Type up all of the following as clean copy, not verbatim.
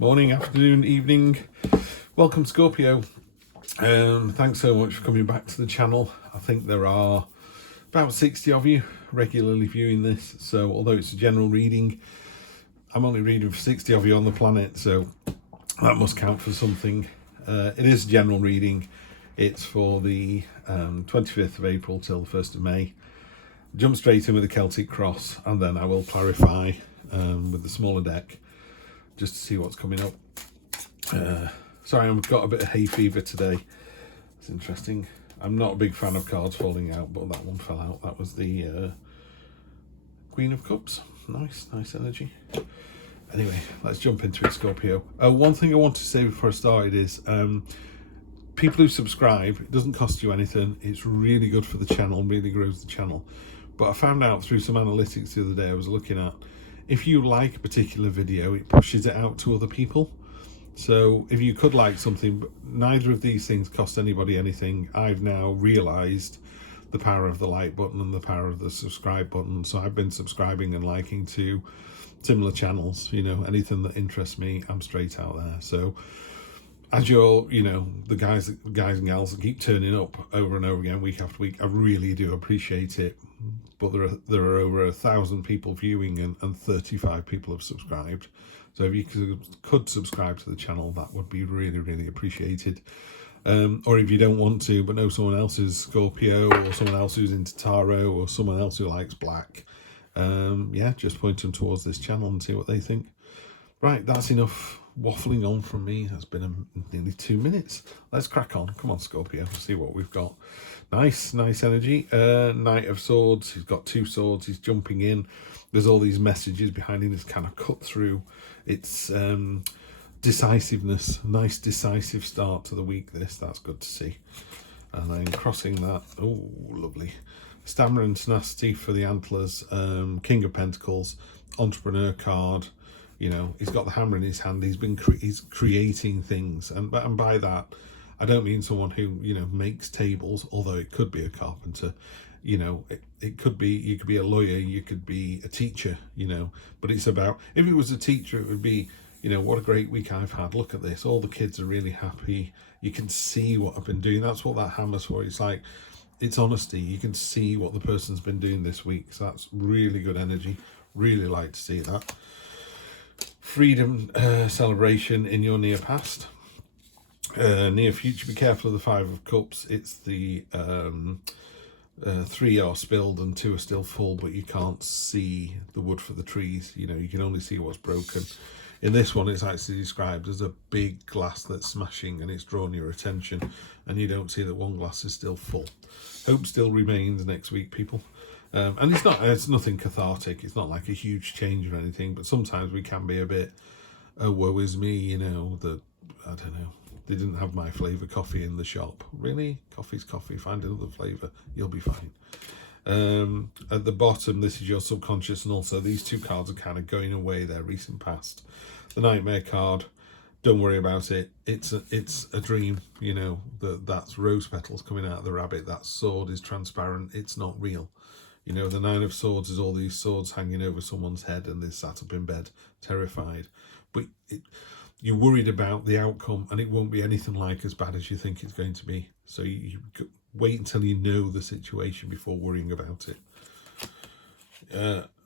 Morning, afternoon, evening. Welcome, Scorpio. Thanks so much for coming back to the channel. I think there are about 60 of you regularly viewing this. So although it's a general reading, I'm only reading for 60 of you on the planet. So that must count for something. It is a general reading. It's for the 25th of April till the 1st of May. Jump straight in with the Celtic Cross, and then I will clarify with the smaller deck just to see what's coming up. Sorry, I've got a bit of hay fever today. It's interesting. I'm not a big fan of cards falling out, but that one fell out. That was the Queen of Cups. Nice energy. Anyway, let's jump into it, Scorpio. One thing I want to say before I started is people who subscribe, it doesn't cost you anything. It's really good for the channel, really grows the channel. But I found out through some analytics the other day I was looking at, if you like a particular video, it pushes it out to other people. So if you could like something, but neither of these things cost anybody anything. I've now realised the power of the like button and the power of the subscribe button. So I've been subscribing and liking to similar channels. You know, anything that interests me, I'm straight out there. So as you're, you know, the guys and gals that keep turning up over and over again, week after week, I really do appreciate it. But there are over 1,000 people viewing and 35 people have subscribed. So if you could subscribe to the channel, that would be really appreciated. Or if you don't want to, but know someone else is Scorpio, or someone else who's into tarot, or someone else who likes black, yeah, just point them towards this channel and see what they think. Right, that's enough waffling on from me. That's been nearly 2 minutes. Let's crack on. Come on, Scorpio, see what we've got. Nice energy. Knight of Swords. He's got 2 swords. He's jumping in. There's all these messages behind him. It's kind of cut through. It's decisiveness. Nice decisive start to the week. That's good to see. And then crossing that. Oh, lovely. Stammer and tenacity for the antlers. King of Pentacles. Entrepreneur card. You know, he's got the hammer in his hand. He's creating things, and by that, I don't mean someone who, you know, makes tables. Although it could be a carpenter. You know, it could be, you could be a lawyer, you could be a teacher. You know, but it's about, if it was a teacher, it would be, you know, what a great week I've had. Look at this. All the kids are really happy. You can see what I've been doing. That's what that hammer's for. It's like, it's honesty. You can see what the person's been doing this week. So that's really good energy. Really like to see that. Freedom celebration in your near past. Near future, be careful of the 5 of Cups. It's the 3 are spilled and 2 are still full, but you can't see the wood for the trees. You know, you can only see what's broken. In this one, it's actually described as a big glass that's smashing and it's drawn your attention, and you don't see that one glass is still full. Hope still remains next week, people. And it's nothing cathartic. It's not like a huge change or anything, but sometimes we can be a bit, oh, woe is me, you know, that, I don't know, they didn't have my flavour coffee in the shop. Really? Coffee's coffee. Find another flavour. You'll be fine. At the bottom, this is your subconscious, and also these 2 cards are kind of going away their recent past. The Nightmare card, don't worry about it. It's a dream, you know, that's rose petals coming out of the rabbit. That sword is transparent. It's not real. You know, the 9 of Swords is all these swords hanging over someone's head and they're sat up in bed, terrified. But you're worried about the outcome, and it won't be anything like as bad as you think it's going to be. So you wait until you know the situation before worrying about it.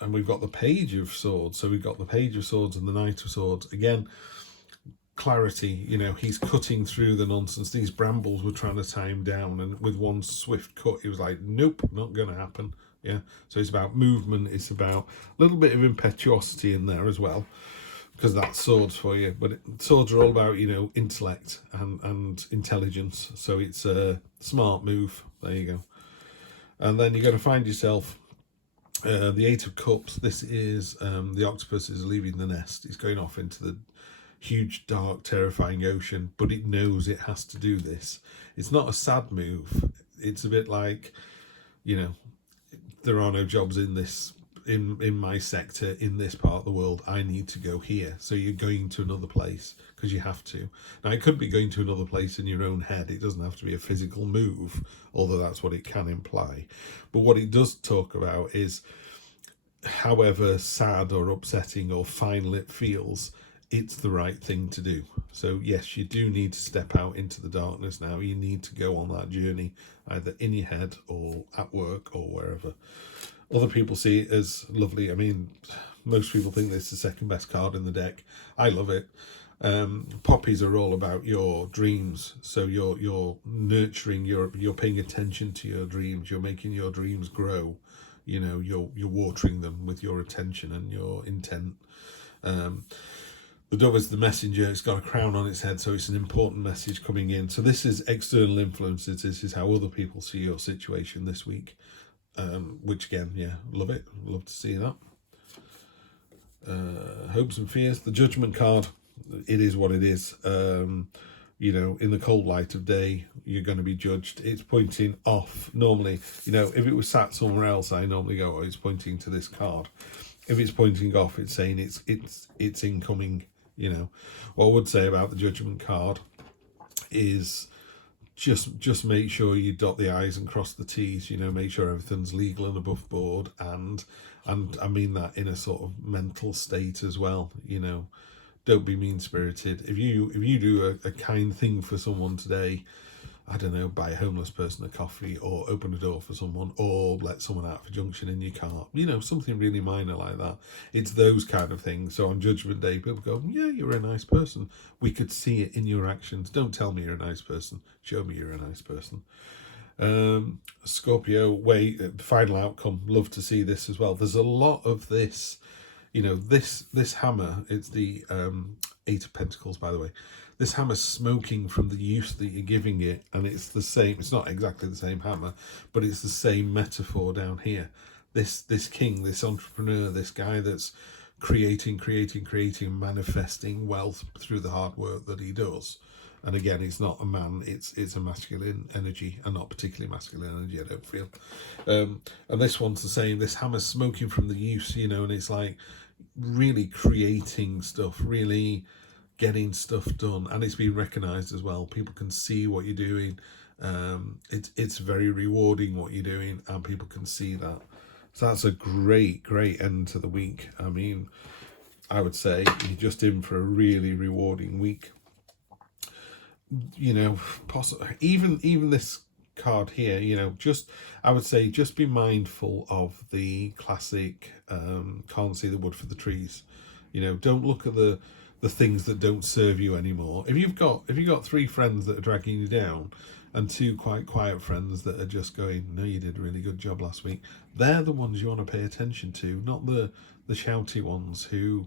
And we've got the Page of Swords. So we've got the Page of Swords and the Knight of Swords. Again, clarity, you know, he's cutting through the nonsense. These brambles were trying to tie him down, and with one swift cut, he was like, nope, not going to happen. Yeah, so it's about movement. It's about a little bit of impetuosity in there as well, because that's swords for you. But swords are all about, you know, intellect and intelligence. So it's a smart move. There you go. And then you got to find yourself the 8 of Cups. This is the octopus is leaving the nest. It's going off into the huge, dark, terrifying ocean, but it knows it has to do this. It's not a sad move. It's a bit like, you know, there are no jobs in this, in my sector, in this part of the world. I need to go here. So you're going to another place because you have to. Now, it could be going to another place in your own head. It doesn't have to be a physical move, although that's what it can imply. But what it does talk about is, however sad or upsetting or final it feels, it's the right thing to do. So yes, you do need to step out into the darkness now. You need to go on that journey, either in your head or at work or wherever. Other people see it as lovely. I mean, most people think this is the second best card in the deck. I love it. Poppies are all about your dreams, so you're nurturing, you're paying attention to your dreams, you're making your dreams grow. You know, you're watering them with your attention and your intent. The dove is the messenger. It's got a crown on its head, so it's an important message coming in. So this is external influences. This is how other people see your situation this week. Which again, yeah, love it. Love to see that. Hopes and fears. The judgment card. It is what it is. You know, in the cold light of day, you're going to be judged. It's pointing off. Normally, you know, if it was sat somewhere else, I normally go, oh, it's pointing to this card. If it's pointing off, it's saying it's incoming. You know, what I would say about the judgment card is just make sure you dot the I's and cross the T's. You know, make sure everything's legal and above board, and I mean that in a sort of mental state as well. You know, don't be mean-spirited. If you do a kind thing for someone today, I don't know, buy a homeless person a coffee, or open a door for someone, or let someone out of a junction in your car, you know, something really minor like that. It's those kind of things. So on Judgment Day, people go, yeah, you're a nice person. We could see it in your actions. Don't tell me you're a nice person. Show me you're a nice person. Scorpio, final outcome. Love to see this as well. There's a lot of this. You know, this hammer, it's the Eight of Pentacles, by the way. This hammer's smoking from the use that you're giving it, and it's the same. It's not exactly the same hammer, but it's the same metaphor down here. This king, this entrepreneur, this guy that's creating, manifesting wealth through the hard work that he does. And again, it's not a man, it's a masculine energy, and not particularly masculine energy, I don't feel. And this one's the same. This hammer's smoking from the use, you know, and it's like really creating stuff, really getting stuff done, and it's being recognized as well. People can see what you're doing. It's very rewarding what you're doing, and people can see that. So that's a great end to the week. I mean, I would say you're just in for a really rewarding week. You know, even this card here, you know, I would say just be mindful of the classic can't see the wood for the trees. You know, don't look at the things that don't serve you anymore. If you've got 3 friends that are dragging you down, and 2 quite quiet friends that are just going, no, you did a really good job last week, they're the ones you want to pay attention to, not the shouty ones who,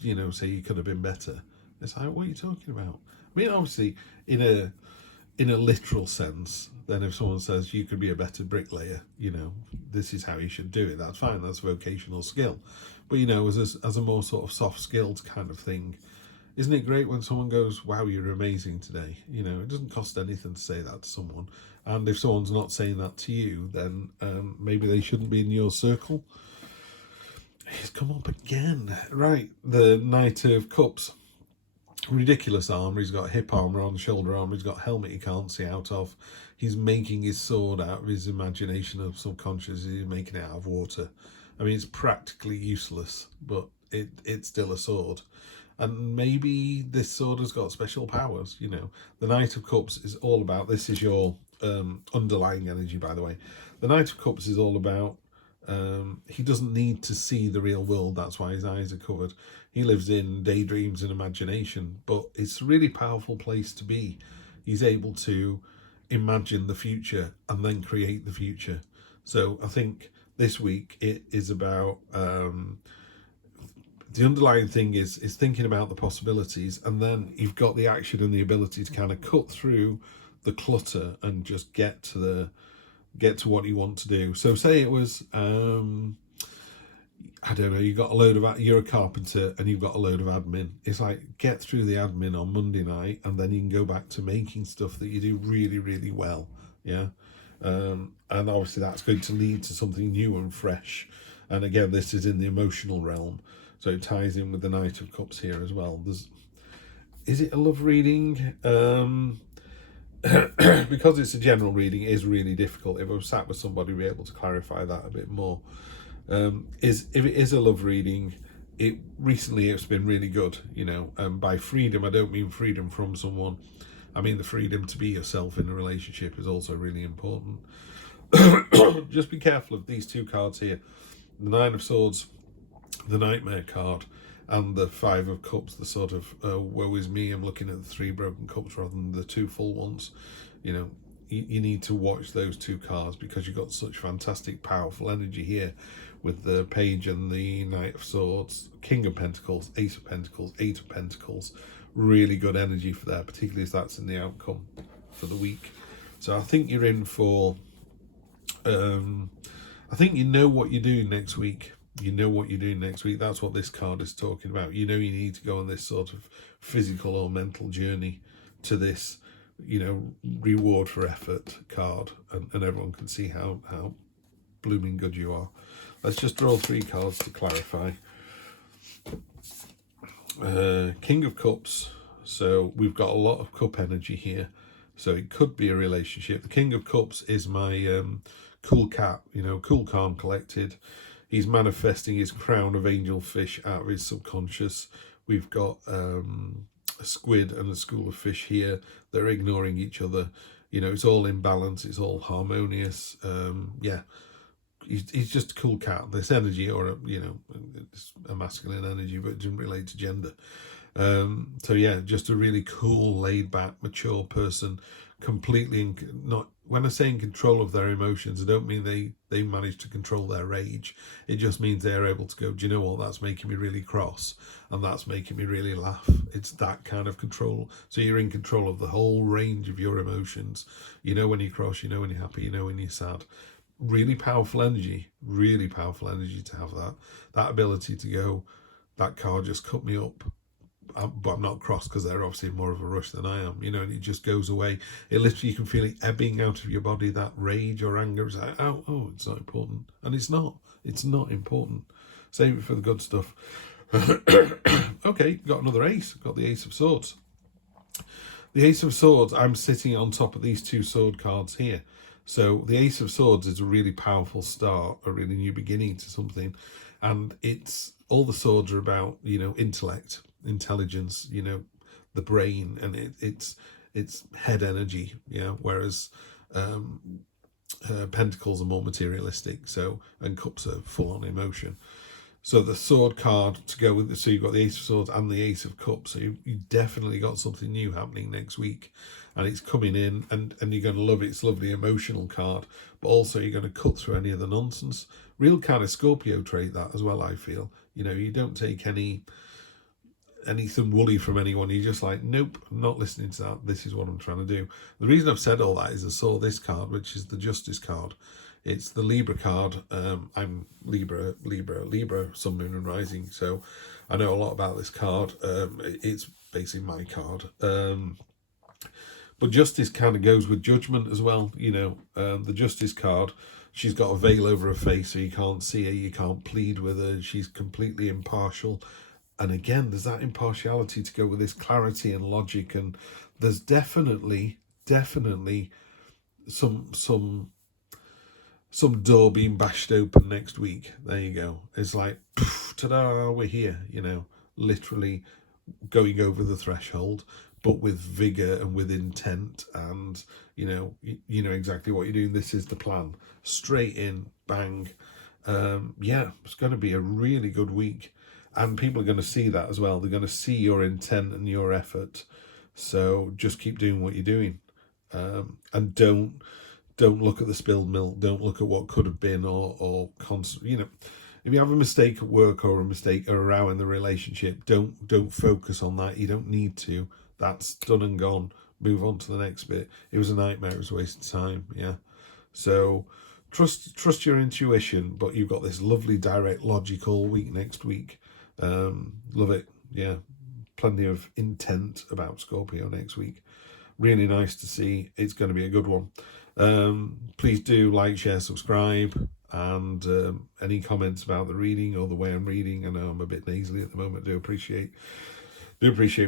you know, say you could have been better. It's like, what are you talking about? I mean, obviously, in a literal sense, then if someone says you could be a better bricklayer, you know, this is how you should do it, that's fine, that's vocational skill. But, you know, as a more sort of soft-skilled kind of thing, isn't it great when someone goes, wow, you're amazing today? You know, it doesn't cost anything to say that to someone. And if someone's not saying that to you, then maybe they shouldn't be in your circle. He's come up again. Right, the Knight of Cups. Ridiculous armor. He's got hip armor on, shoulder armor. He's got a helmet you can't see out of. He's making his sword out of his imagination of subconscious. He's making it out of water. I mean, it's practically useless, but it's still a sword. And maybe this sword has got special powers, you know. The Knight of Cups is all about, this is your underlying energy, by the way. The Knight of Cups is all about, he doesn't need to see the real world, that's why his eyes are covered. He lives in daydreams and imagination, but it's a really powerful place to be. He's able to imagine the future and then create the future. So I think this week it is about, the underlying thing is thinking about the possibilities, and then you've got the action and the ability to kind of cut through the clutter and just get to what you want to do. So say it was, I don't know, you're a carpenter and you've got a load of admin. It's like, get through the admin on Monday night, and then you can go back to making stuff that you do really, really well. Yeah. And obviously that's going to lead to something new and fresh. And again, this is in the emotional realm. So it ties in with the Knight of Cups here as well. Is it a love reading? Because it's a general reading, it is really difficult. If I was sat with somebody, we'd be able to clarify that a bit more. If it is a love reading, recently it's been really good, you know. By freedom, I don't mean freedom from someone. I mean the freedom to be yourself in a relationship is also really important. Just be careful of these two cards here. The Nine of Swords, the Nightmare card, and the Five of Cups, the sort of woe is me, I'm looking at the 3 broken cups rather than the 2 full ones. You know, you need to watch those 2 cards because you've got such fantastic, powerful energy here with the Page and the Knight of Swords, King of Pentacles, Ace of Pentacles, 8 of Pentacles. Really good energy for that, particularly if that's in the outcome for the week. So I think you're in for, I think you know what you're doing next week. You know what you're doing next week. That's what this card is talking about. You know you need to go on this sort of physical or mental journey to this, you know, reward for effort card, and everyone can see how blooming good you are. Let's just draw 3 cards to clarify. King of Cups. So we've got a lot of cup energy here. So it could be a relationship. The King of Cups is my cool cat, you know, cool, calm, collected. He's manifesting his crown of angel fish out of his subconscious. We've got a squid and a school of fish here. They're ignoring each other. You know, it's all in balance. It's all harmonious. Yeah, he's just a cool cat. This energy, or you know, it's a masculine energy, but it doesn't relate to gender. So yeah, just a really cool, laid back, mature person, completely not. When I say in control of their emotions, I don't mean they manage to control their rage. It just means they're able to go, do you know what, that's making me really cross, and that's making me really laugh. It's that kind of control. So you're in control of the whole range of your emotions. You know when you're cross, you know when you're happy, you know when you're sad. Really powerful energy to have that ability to go, that card just cut me up, but I'm not cross because they're obviously more of a rush than I am, you know, and it just goes away. It literally, you can feel it ebbing out of your body, that rage or anger. It's like, oh, it's not important. And it's not important. Save it for the good stuff. Okay, got another ace. Got the Ace of Swords. The Ace of Swords, I'm sitting on top of these 2 sword cards here. So the Ace of Swords is a really powerful start, a really new beginning to something. And it's, all the swords are about, you know, intellect, intelligence, you know, the brain, and it's head energy, yeah. Whereas pentacles are more materialistic, so, and cups are full on emotion. So the sword card to go with, so you've got the Ace of Swords and the Ace of Cups. So you definitely got something new happening next week, and it's coming in, and you're going to love it. It's a lovely emotional card, but also you're going to cut through any of the nonsense. Real kind of Scorpio trait that as well, I feel. You know, you don't take anything woolly from anyone. You're just like, nope, I'm not listening to that. This is what I'm trying to do. The reason I've said all that is I saw this card, which is the Justice card. It's the Libra card. I'm Libra, Sun, Moon and Rising, so I know a lot about this card. It's basically my card. But Justice kind of goes with judgment as well. You know, the Justice card, she's got a veil over her face, so you can't see her, you can't plead with her. She's completely impartial. And again, there's that impartiality to go with this clarity and logic. And there's definitely some door being bashed open next week. There you go. It's like, ta-da, we're here, you know, literally going over the threshold, but with vigor and with intent, and you know exactly what you're doing. This is the plan. Straight in, bang. Yeah, it's going to be a really good week, and people are going to see that as well. They're going to see your intent and your effort. So just keep doing what you're doing, and don't look at the spilled milk. Don't look at what could have been, or constant. You know, if you have a mistake at work or a mistake or a row in the relationship, don't focus on that. You don't need to. That's done and gone. Move on to the next bit. It was a nightmare. It was a waste of time. Yeah. So trust your intuition, but you've got this lovely, direct, logical week next week. Love it. Yeah. Plenty of intent about Scorpio next week. Really nice to see. It's going to be a good one. Please do like, share, subscribe, and any comments about the reading or the way I'm reading. I know I'm a bit nasally at the moment. I do appreciate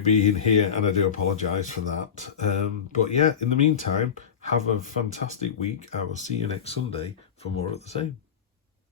being here, and I do apologise for that. But yeah, in the meantime, have a fantastic week. I will see you next Sunday for more of the same.